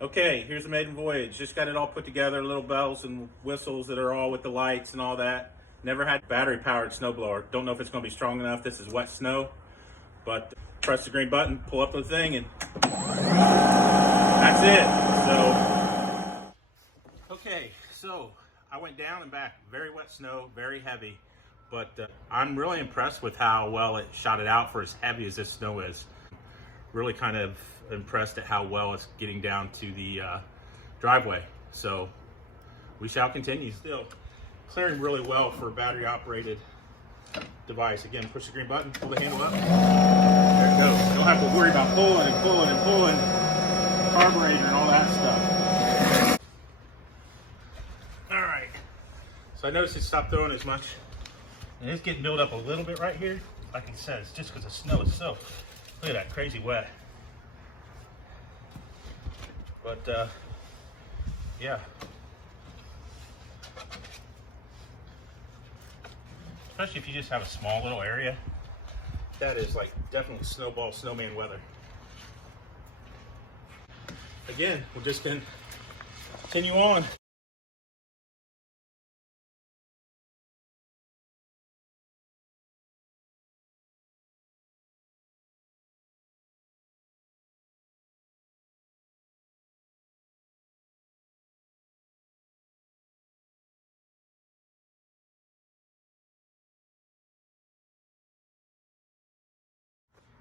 Okay, here's the maiden voyage. Just got it all put together, little bells and whistles that are all with the lights and all that. Never had battery powered snowblower. Don't know if it's gonna be strong enough. This is wet snow, but press the green button, pull up the thing, and that's it. Okay, so I went down and back, very wet snow, very heavy, but I'm really impressed with how well it shot it out for as heavy as this snow is. Really kind of impressed at how well it's getting down to the driveway. So we shall continue. Still clearing really well for a battery operated device. Again, push the green button, pull the handle up. There it goes. Don't have to worry about pulling and pulling and pulling carburetor and all that stuff. All right. So I noticed it stopped throwing as much. And it's getting built up a little bit right here. Like I said, it's just because the snow is so, look at that, crazy wet. But yeah. Especially if you just have a small little area. That is like definitely snowball, snowman weather. Again, we're just gonna continue on.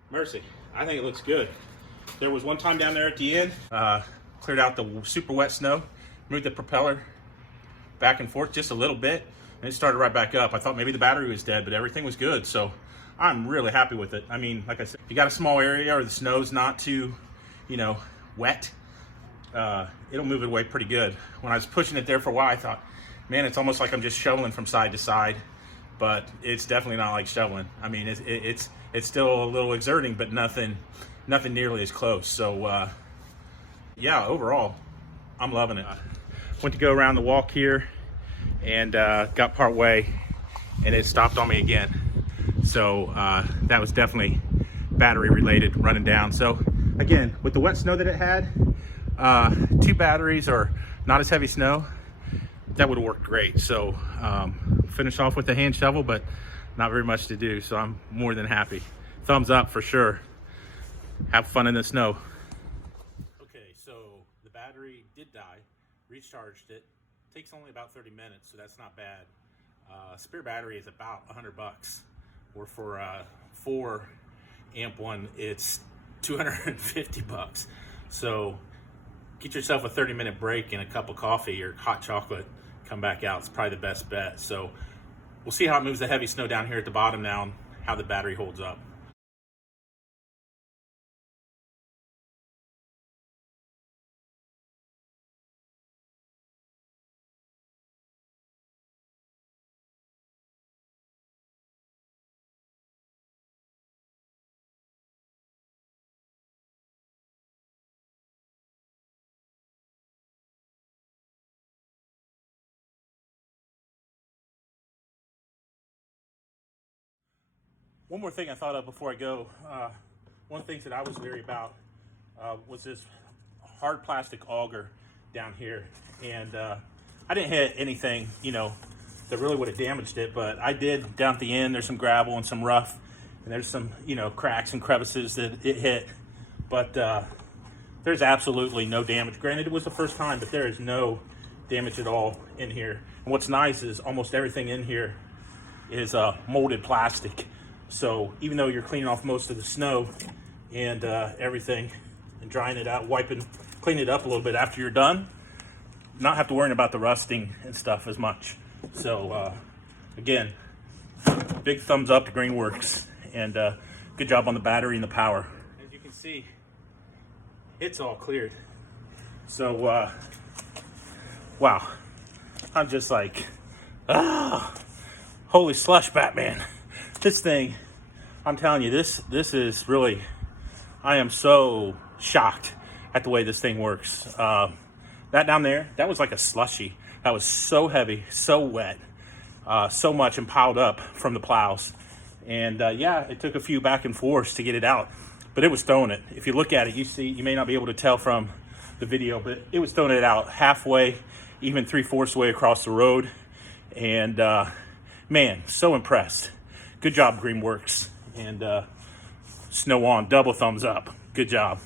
Mercy, I think it looks good. There was one time down there at the end, cleared out the super wet snow, moved the propeller back and forth just a little bit, and it started right back up. I thought maybe the battery was dead, but everything was good. So I'm really happy with it. I mean, like I said, if you got a small area or the snow's not too, wet, it'll move it away pretty good. When I was pushing it there for a while, I thought, man, it's almost like I'm just shoveling from side to side, but it's definitely not like shoveling. I mean, it's still a little exerting, but nothing nearly as close. So yeah, overall, I'm loving it. Went to go around the walk here and got part way, and it stopped on me again. So that was definitely battery related, running down. So again, with the wet snow that it had, 2 batteries or not as heavy snow, that would have worked great. So finish off with the hand shovel, but not very much to do. So I'm more than happy. Thumbs up for sure. Have fun in the snow. Okay, so the battery did die, recharged it. Takes only about 30 minutes, so that's not bad. Spare battery is about $100, or for 4 amp one, it's $250. So get yourself a 30-minute break and a cup of coffee or hot chocolate, come back out. It's probably the best bet. So we'll see how it moves the heavy snow down here at the bottom now and how the battery holds up. One more thing I thought of before I go. One of the things that I was leery about was this hard plastic auger down here. And I didn't hit anything, that really would have damaged it, but I did down at the end. There's some gravel and some rough, and there's some, cracks and crevices that it hit. But there's absolutely no damage. Granted, it was the first time, but there is no damage at all in here. And what's nice is almost everything in here is molded plastic. So even though you're cleaning off most of the snow and everything and drying it out, clean it up a little bit after you're done, not have to worry about the rusting and stuff as much. So again, big thumbs up to Greenworks, and good job on the battery and the power. As you can see, it's all cleared. So wow, I'm just like, holy slush, Batman. This thing, I'm telling you, this is really, I am so shocked at the way this thing works. That down there, that was like a slushy. That was so heavy, so wet, so much and piled up from the plows. And yeah, it took a few back and forths to get it out, but it was throwing it. If you look at it, you may not be able to tell from the video, but it was throwing it out halfway, even 3/4 way across the road. And man, so impressed. Good job, Greenworks. And Snow on, double thumbs up. Good job.